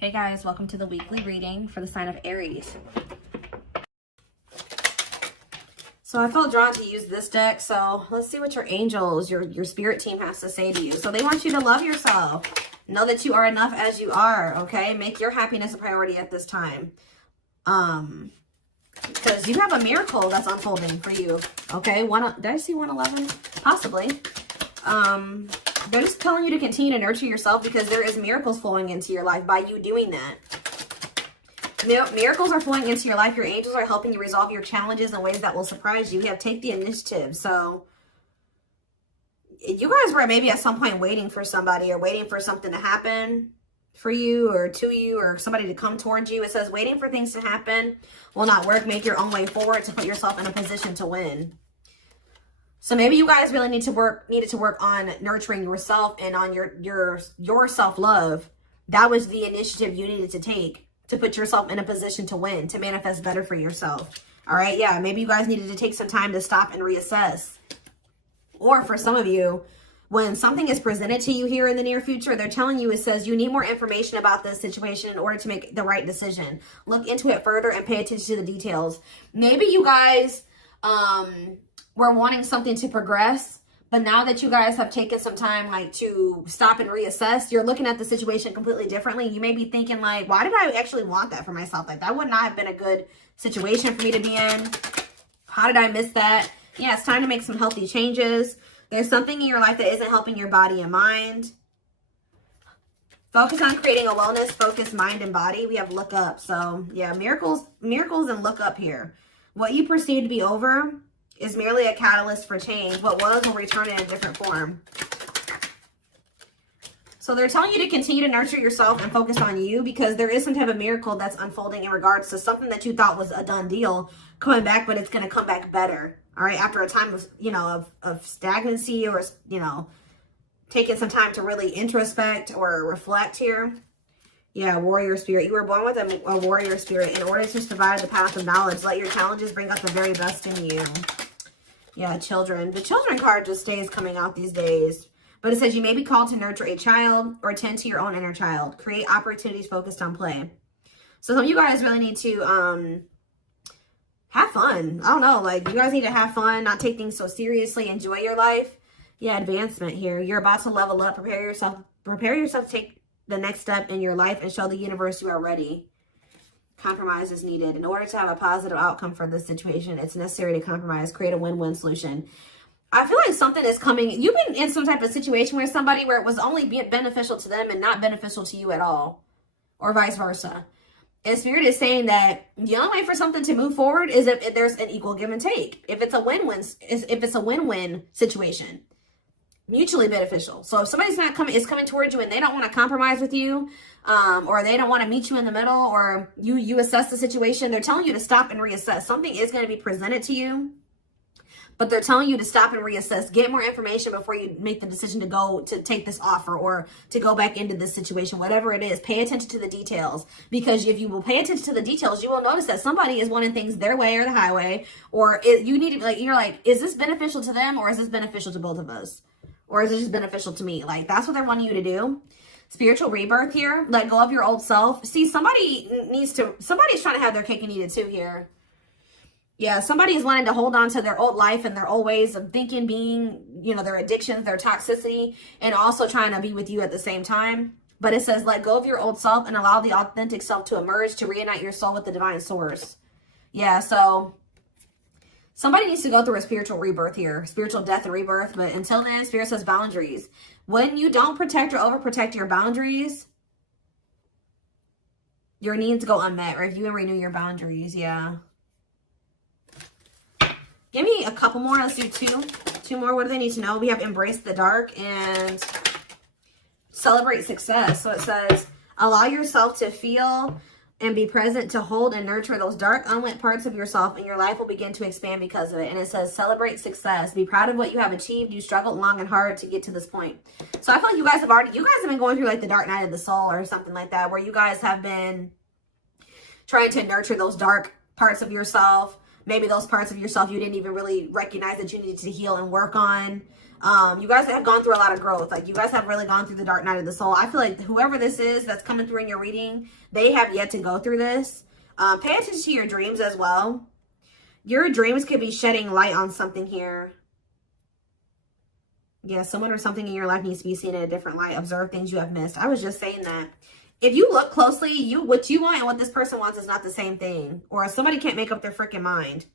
Hey guys, welcome to the weekly reading for the sign of Aries. So I felt drawn to use this deck, so let's see what your angels, your spirit team has to say to you. So they want you to love yourself. Know that you are enough as you are, okay? Make your happiness a priority at this time. Because you have a miracle that's unfolding for you, okay? Did I see 111? Possibly. They're just telling you to continue to nurture yourself because there is miracles flowing into your life by you doing that. Miracles are flowing into your life. Your angels are helping you resolve your challenges in ways that will surprise you. Take the initiative. So you guys were maybe at some point waiting for somebody or waiting for something to happen for you or to you or somebody to come towards you. It says waiting for things to happen will not work. Make your own way forward to put yourself in a position to win. So maybe you guys really needed to work on nurturing yourself and on your self-love. That was the initiative you needed to take to put yourself in a position to win, to manifest better for yourself. All right, yeah, maybe you guys needed to take some time to stop and reassess. Or for some of you, when something is presented to you here in the near future, they're telling you, it says you need more information about this situation in order to make the right decision. Look into it further and pay attention to the details. Maybe you guys were wanting something to progress, but now that you guys have taken some time to stop and reassess, you're looking at the situation completely differently. You may be thinking why did I actually want that for myself? That would not have been a good situation for me to be in. How did I miss that? Yeah, it's time to make some healthy changes. There's something in your life that isn't helping your body and mind. Focus on creating a wellness-focused mind and body. We have look up. So yeah, miracles and look up here. What you perceive to be over is merely a catalyst for change. What was will return in a different form. So they're telling you to continue to nurture yourself and focus on you because there is some type of miracle that's unfolding in regards to something that you thought was a done deal coming back, but it's going to come back better. All right. After a time of stagnancy or, taking some time to really introspect or reflect here. Yeah, warrior spirit. You were born with a warrior spirit in order to survive the path of knowledge. Let your challenges bring out the very best in you. Yeah, children. The children card just stays coming out these days. But it says you may be called to nurture a child or tend to your own inner child. Create opportunities focused on play. So some of you guys really need to have fun. I don't know. You guys need to have fun, not take things so seriously. Enjoy your life. Yeah, advancement here. You're about to level up. Prepare yourself to take the next step in your life and show the universe you are ready. Compromise is needed. In order to have a positive outcome for this situation, it's necessary to compromise, create a win-win solution. I feel like something is coming. You've been in some type of situation with somebody where it was only beneficial to them and not beneficial to you at all, or vice versa. And Spirit is saying that the only way for something to move forward is if there's an equal give and take. If it's a win-win situation. Mutually beneficial. So if somebody's is coming towards you and they don't want to compromise with you, or they don't want to meet you in the middle, or you assess the situation, they're telling you to stop and reassess. Something is going to be presented to you, but they're telling you to stop and reassess. Get more information before you make the decision to take this offer or to go back into this situation, whatever it is. Pay attention to the details, because if you will pay attention to the details, you will notice that somebody is wanting things their way or the highway, or you need to you're like, is this beneficial to them or is this beneficial to both of us? Or is it just beneficial to me? That's what they're wanting you to do. Spiritual rebirth here. Let go of your old self. See, somebody's trying to have their cake and eat it too here. Yeah, somebody is wanting to hold on to their old life and their old ways of thinking, being, their addictions, their toxicity, and also trying to be with you at the same time. But it says, let go of your old self and allow the authentic self to emerge, to reunite your soul with the divine source. Yeah, so somebody needs to go through a spiritual rebirth here, spiritual death and rebirth. But until then, Spirit says boundaries. When you don't protect or overprotect your boundaries, your needs go unmet. Review and renew your boundaries. Yeah. Give me a couple more. Let's do two more. What do they need to know? We have embrace the dark and celebrate success. So it says, allow yourself to feel and be present to hold and nurture those dark, unlit parts of yourself, and your life will begin to expand because of it. And it says, celebrate success. Be proud of what you have achieved. You struggled long and hard to get to this point. So I feel like you guys have been going through the dark night of the soul or something like that, where you guys have been trying to nurture those dark parts of yourself. Maybe those parts of yourself you didn't even really recognize that you needed to heal and work on. You guys have gone through a lot of growth. Like, you guys have really gone through the dark night of the soul. I feel like whoever this is that's coming through in your reading, they have yet to go through this. Pay attention to your dreams as well. Your dreams could be shedding light on something here. Yeah, someone or something in your life needs to be seen in a different light. Observe things you have missed. I was just saying that. If you look closely, what you want and what this person wants is not the same thing. Or somebody can't make up their freaking mind.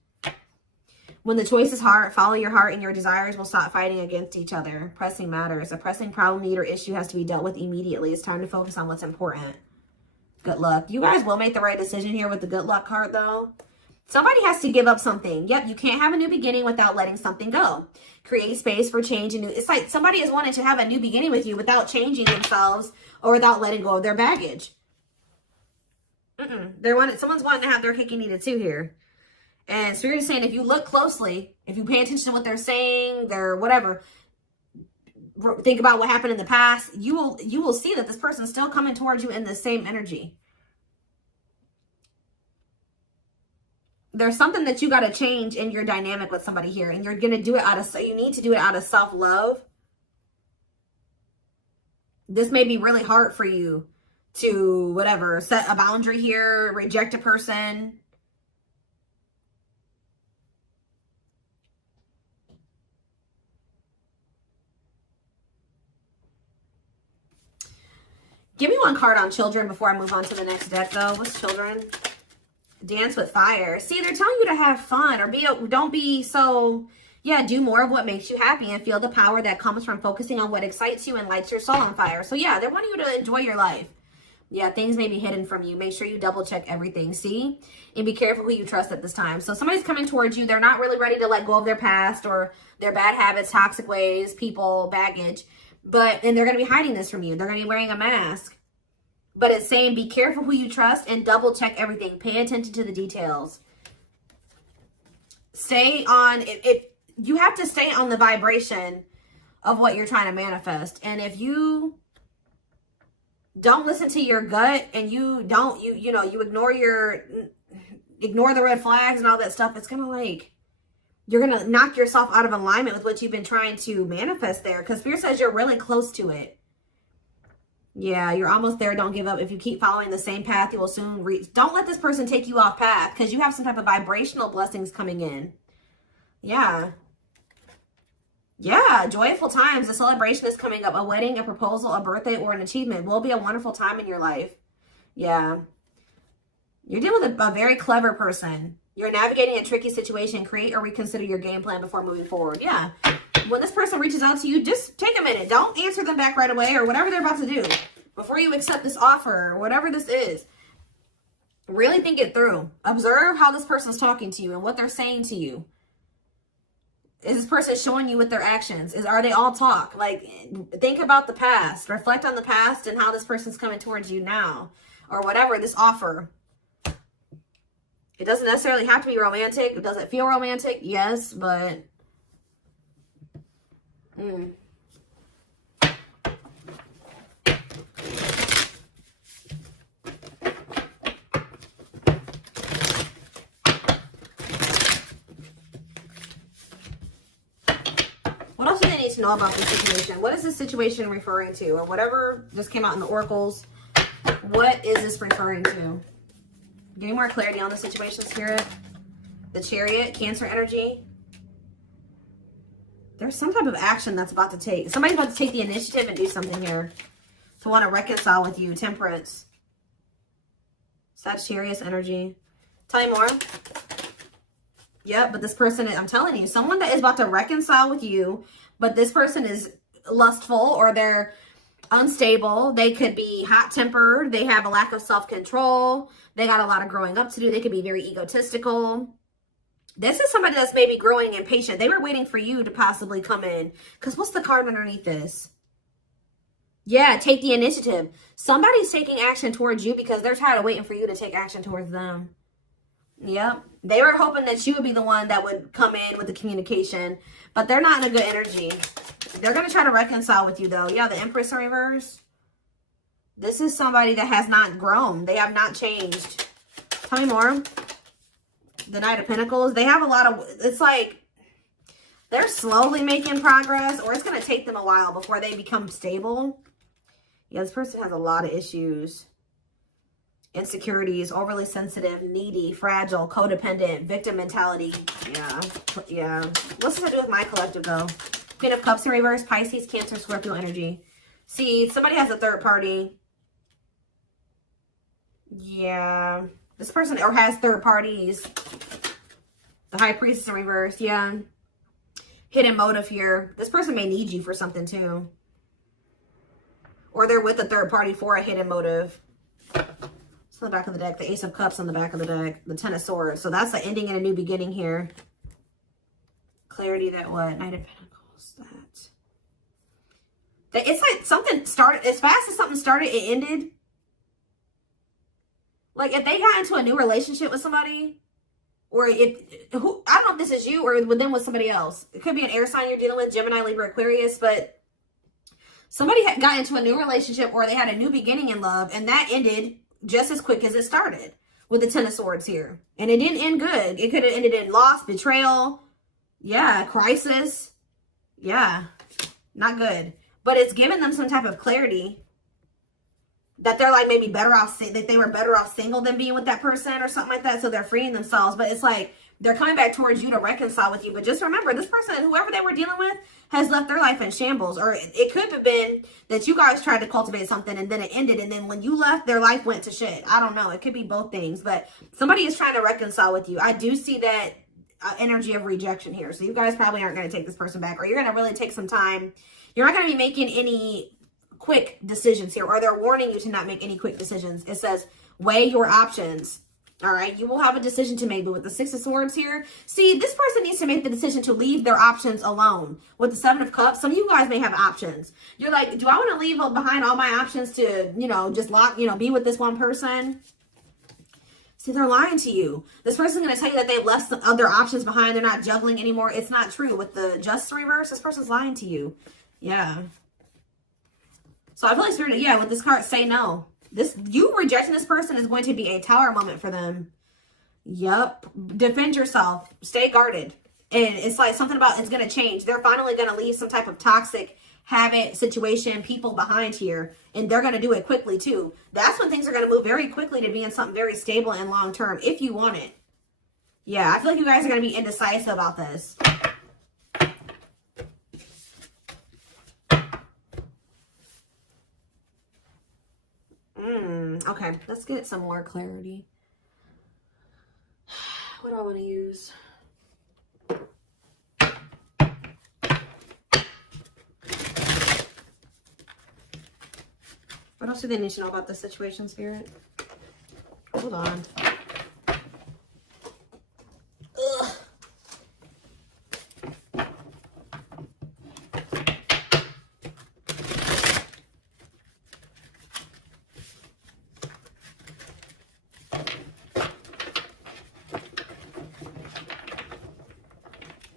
When the choice is hard, follow your heart and your desires will stop fighting against each other. Pressing matters. A pressing problem, need, or issue has to be dealt with immediately. It's time to focus on what's important. Good luck. You guys will make the right decision here with the good luck card, though. Somebody has to give up something. Yep, you can't have a new beginning without letting something go. Create space for change. And new. It's like somebody is wanting to have a new beginning with you without changing themselves or without letting go of their baggage. Someone's wanting to have their cake and eat it too here. And Spirit is saying, if you look closely, if you pay attention to what they're saying, their whatever, think about what happened in the past, you will see that this person's still coming towards you in the same energy. There's something that you got to change in your dynamic with somebody here, and you're going to do it you need to do it out of self-love. This may be really hard for you to, whatever, set a boundary here, reject a person. Give me one card on children before I move on to the next deck, though. What's children? Dance with fire. See, they're telling you to have fun or don't be so, yeah, do more of what makes you happy and feel the power that comes from focusing on what excites you and lights your soul on fire. So, yeah, they want you to enjoy your life. Yeah, things may be hidden from you. Make sure you double check everything, see? And be careful who you trust at this time. So somebody's coming towards you. They're not really ready to let go of their past or their bad habits, toxic ways, people, baggage. And they're going to be hiding this from you. They're going to be wearing a mask. But it's saying be careful who you trust and double check everything. Pay attention to the details. Stay on, you have to stay on the vibration of what you're trying to manifest. And if you don't listen to your gut and you ignore the red flags and all that stuff, it's going to like, you're going to knock yourself out of alignment with what you've been trying to manifest there. Because Spirit says you're really close to it. Yeah, you're almost there. Don't give up. If you keep following the same path, you will soon reach. Don't let this person take you off path because you have some type of vibrational blessings coming in. Yeah. Yeah, joyful times. A celebration is coming up. A wedding, a proposal, a birthday, or an achievement will be a wonderful time in your life. Yeah. You're dealing with a very clever person. You're navigating a tricky situation. Create or reconsider your game plan before moving forward. Yeah. When this person reaches out to you, just take a minute. Don't answer them back right away or whatever they're about to do before you accept this offer or whatever this is. Really think it through. Observe how this person's talking to you and what they're saying to you. Is this person showing you with their actions? Are they all talk? Like, think about the past. Reflect on the past and how this person's coming towards you now or whatever, this offer. It doesn't necessarily have to be romantic. Does it feel romantic? Yes, but... What else do they need to know about this situation? What is this situation referring to? Or whatever just came out in the oracles. What is this referring to? Give me more clarity on the situation, Spirit. The Chariot, Cancer energy. There's some type of action that's about to take. Somebody's about to take the initiative and do something here. To want to reconcile with you. Temperance. Sagittarius energy. Tell me more. Yep, but this person, I'm telling you, someone that is about to reconcile with you, but this person is lustful or they're unstable. They could be hot-tempered. They have a lack of self-control. They got a lot of growing up to do. They could be very egotistical. This is somebody that's maybe growing impatient. They were waiting for you to possibly come in. Because what's the card underneath this? Yeah, take the initiative. Somebody's taking action towards you because they're tired of waiting for you to take action towards them. Yep. They were hoping that you would be the one that would come in with the communication. But they're not in a good energy. They're going to try to reconcile with you, though. Yeah, the Empress in reverse. This is somebody that has not grown. They have not changed. Tell me more. The Knight of Pentacles. They have a lot of... It's like... They're slowly making progress, or it's going to take them a while before they become stable. Yeah, this person has a lot of issues. Insecurities, overly sensitive, needy, fragile, codependent, victim mentality. Yeah. What's this have to do with my collective, though? Queen of Cups in reverse, Pisces, Cancer, Scorpio energy. See, somebody has a third party. Yeah. This person, or has third parties. The High Priestess in reverse, yeah. Hidden motive here. This person may need you for something, too. Or they're with a third party for a hidden motive. It's on the back of the deck. The Ace of Cups on the back of the deck. The Ten of Swords. So that's the ending and a new beginning here. Clarity that what? Knight of Pentacles. That. It's like something started. As fast as something started, it ended. Like if they got into a new relationship with somebody. Or I don't know if this is you or with them with somebody else. It could be an air sign you're dealing with. Gemini, Libra, Aquarius. But somebody got into a new relationship or they had a new beginning in love. And that ended just as quick as it started with the Ten of Swords here. And it didn't end good. It could have ended in loss, betrayal. Yeah, crisis. Yeah, not good. But it's given them some type of clarity that they're like maybe better off, that they were better off single than being with that person or something like that. So they're freeing themselves. But it's like they're coming back towards you to reconcile with you. But just remember, this person, whoever they were dealing with, has left their life in shambles. Or it could have been that you guys tried to cultivate something and then it ended. And then when you left, their life went to shit. I don't know. It could be both things. But somebody is trying to reconcile with you. I do see that energy of rejection here. So you guys probably aren't going to take this person back. Or you're going to really take some time. You're not going to be making any quick decisions here. Or they're warning you to not make any quick decisions. It says, weigh your options. All right, you will have a decision to make. But with the Six of Swords here, see, this person needs to make the decision to leave their options alone. With the Seven of Cups, some of you guys may have options. You're like, do I want to leave behind all my options to, just be with this one person? See, they're lying to you. This person's going to tell you that they've left some other options behind. They're not juggling anymore. It's not true. With the Justice reverse, this person's lying to you. Yeah. So I feel like Spirit, with this card, say no. You rejecting this person is going to be a tower moment for them. Yep. Defend yourself. Stay guarded. And it's like something about it's going to change. They're finally going to leave some type of toxic habit, situation, people behind here. And they're going to do it quickly too. That's when things are going to move very quickly to be in something very stable and long term if you want it. Yeah, I feel like you guys are going to be indecisive about this. Okay, let's get some more clarity. What do I want to use? What else do they need to know about the situation, Spirit? Hold on. Ugh.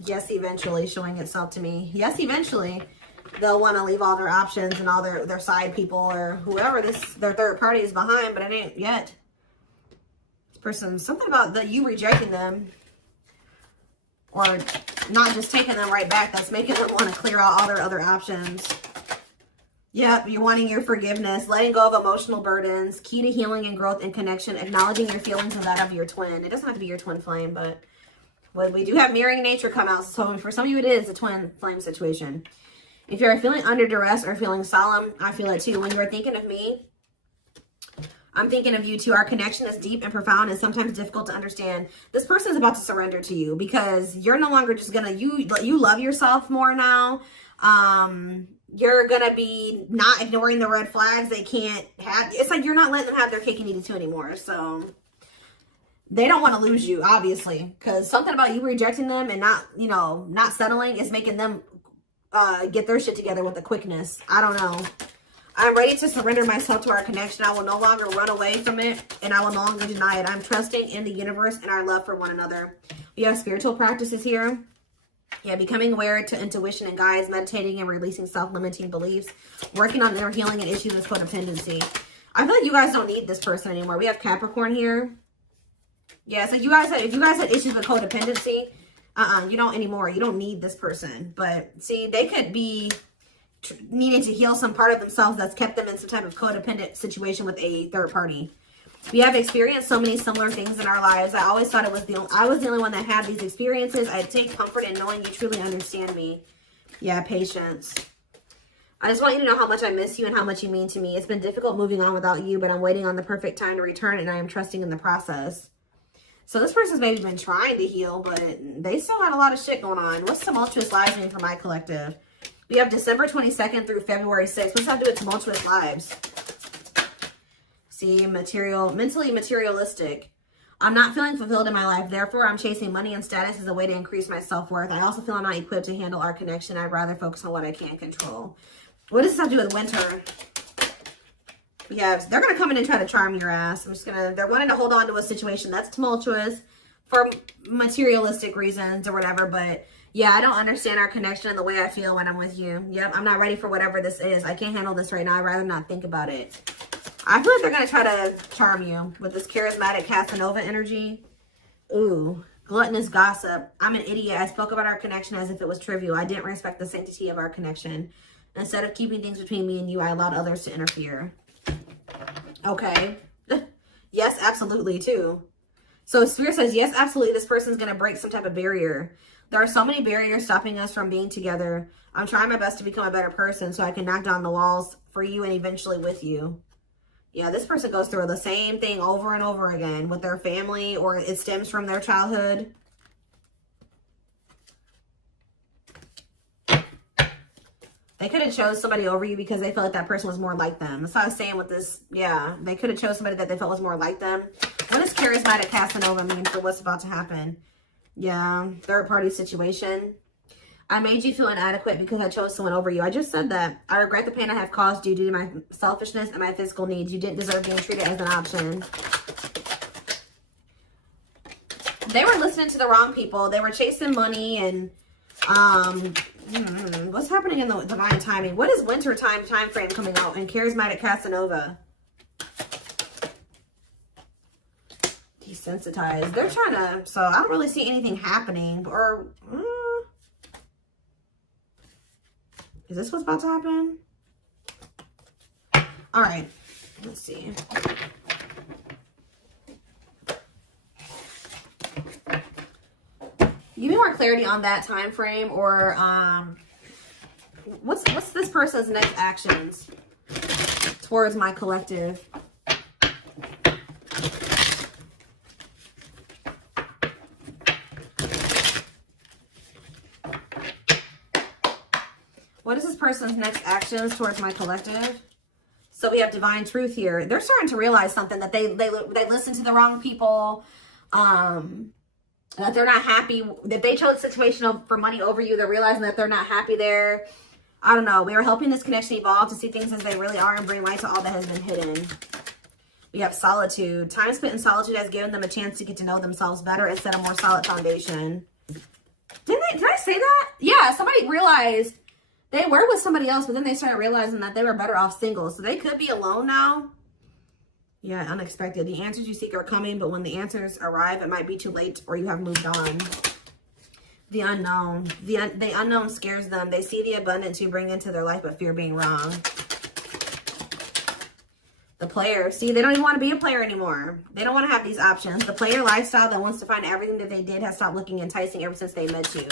Yes, eventually showing itself to me. Yes, eventually they'll want to leave all their options and all their side people or whoever their third party is behind, but it ain't yet. This person, something about you rejecting them or not just taking them right back, that's making them want to clear out all their other options. Yep, you're wanting your forgiveness, letting go of emotional burdens, key to healing and growth and connection, acknowledging your feelings and that of your twin. It doesn't have to be your twin flame, but when we do have mirroring nature come out, so for some of you it is a twin flame situation. If you're feeling under duress or feeling solemn, I feel it too. When you're thinking of me, I'm thinking of you too. Our connection is deep and profound and sometimes difficult to understand. This person is about to surrender to you because you're no longer just gonna, you love yourself more now. You're gonna be not ignoring the red flags they can't have. It's like you're not letting them have their cake and eat it too anymore. So they don't want to lose you, obviously, because something about you rejecting them and not settling is making them get their shit together with a quickness. I don't know. I'm ready to surrender myself to our connection. I will no longer run away from it, and I will no longer deny it. I'm trusting in the universe and our love for one another. We have spiritual practices here. Yeah, becoming aware to intuition and guides, meditating and releasing self-limiting beliefs, working on inner healing and issues with codependency. I feel like you guys don't need this person anymore. We have Capricorn here. Yeah, so if you guys had issues with codependency, You don't anymore. You don't need this person. But see, they could be needing to heal some part of themselves that's kept them in some type of codependent situation with a third party. We have experienced so many similar things in our lives. I always thought I was the only one that had these experiences. I take comfort in knowing you truly understand me. Yeah, patience. I just want you to know how much I miss you and how much you mean to me. It's been difficult moving on without you, but I'm waiting on the perfect time to return, and I am trusting in the process. So this person's maybe been trying to heal, but they still had a lot of shit going on. What's tumultuous lives mean for my collective? We have December 22nd through February 6th. What's that to do with tumultuous lives? See, mentally materialistic. I'm not feeling fulfilled in my life. Therefore, I'm chasing money and status as a way to increase my self-worth. I also feel I'm not equipped to handle our connection. I'd rather focus on what I can control. What does this have to do with winter? Yeah, they're going to come in and try to charm your ass. They're wanting to hold on to a situation that's tumultuous for materialistic reasons or whatever. But yeah, I don't understand our connection and the way I feel when I'm with you. Yep, I'm not ready for whatever this is. I can't handle this right now. I'd rather not think about it. I feel like they're going to try to charm you with this charismatic Casanova energy. Ooh, gluttonous gossip. I'm an idiot. I spoke about our connection as if it was trivial. I didn't respect the sanctity of our connection. Instead of keeping things between me and you, I allowed others to interfere. Okay. Yes, absolutely, too. So Spirit says, yes, absolutely, this person's going to break some type of barrier. There are so many barriers stopping us from being together. I'm trying my best to become a better person so I can knock down the walls for you and eventually with you. Yeah, this person goes through the same thing over and over again with their family, or it stems from their childhood. They could have chose somebody over you because they felt like that person was more like them. That's what I was saying with this. Yeah, they could have chose somebody that they felt was more like them. What does charismatic Casanova mean for what's about to happen? Yeah, third party situation. I made you feel inadequate because I chose someone over you. I just said that. I regret the pain I have caused you due to my selfishness and my physical needs. You didn't deserve being treated as an option. They were listening to the wrong people. They were chasing money and what's happening in the divine timing? What is winter time frame coming out in charismatic Casanova? Desensitized. They're trying to, so I don't really see anything happening. Or is this what's about to happen? All right, let's see. Give me more clarity on that time frame, or what's this person's next actions towards my collective? What is this person's next actions towards my collective? So we have divine truth here. They're starting to realize something, that they listened to the wrong people. That they're not happy, that they chose the situation for money over you. They're realizing that they're not happy there. I don't know. We are helping this connection evolve to see things as they really are and bring light to all that has been hidden. We have solitude. Time spent in solitude has given them a chance to get to know themselves better and set a more solid foundation. Did I say that? Yeah, somebody realized they were with somebody else, but then they started realizing that they were better off single. So they could be alone now. Yeah, unexpected. The answers you seek are coming, but when the answers arrive, it might be too late or you have moved on. The unknown. The unknown scares them. They see the abundance you bring into their life, but fear being wrong. The player. See, they don't even want to be a player anymore. They don't want to have these options. The player lifestyle that wants to find everything that they did has stopped looking enticing ever since they met you.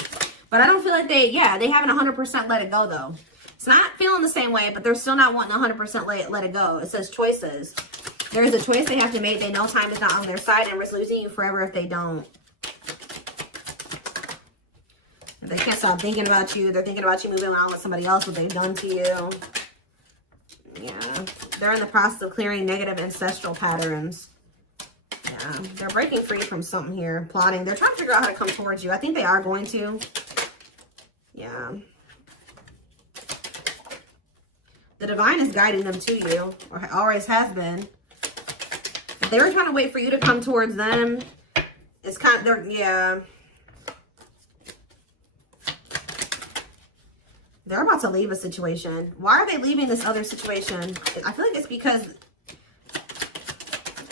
But I don't feel like they haven't 100% let it go, though. It's not feeling the same way, but they're still not wanting 100% let it go. It says choices. There is a choice they have to make. They know time is not on their side and risk losing you forever if they don't. If they can't stop thinking about you. They're thinking about you moving on with somebody else, what they've done to you. Yeah. They're in the process of clearing negative ancestral patterns. Yeah. They're breaking free from something here. Plotting. They're trying to figure out how to come towards you. I think they are going to. Yeah. The divine is guiding them to you, or always has been. If they were trying to wait for you to come towards them, it's kind of, yeah. They're about to leave a situation. Why are they leaving this other situation? I feel like it's because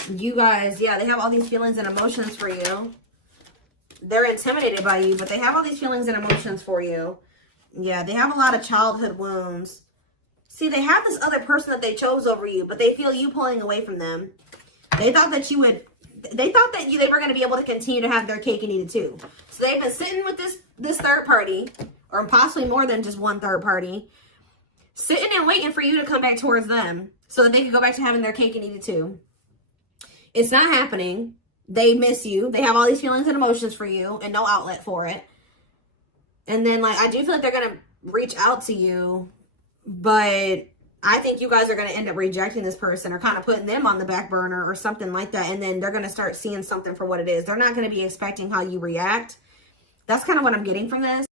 you guys, yeah, they have all these feelings and emotions for you. they're intimidated by you, but they have all these feelings and emotions for you. Yeah, they have a lot of childhood wounds. See, they have this other person that they chose over you, but they feel you pulling away from them. They thought that you would, they thought that they were going to be able to continue to have their cake and eat it too. So they've been sitting with this third party, or possibly more than just one third party, sitting and waiting for you to come back towards them so that they can go back to having their cake and eat it too. It's not happening. They miss you. They have all these feelings and emotions for you and no outlet for it. And then, like, I do feel like they're going to reach out to you, but I think you guys are going to end up rejecting this person or kind of putting them on the back burner or something like that. And then they're going to start seeing something for what it is. They're not going to be expecting how you react. That's kind of what I'm getting from this.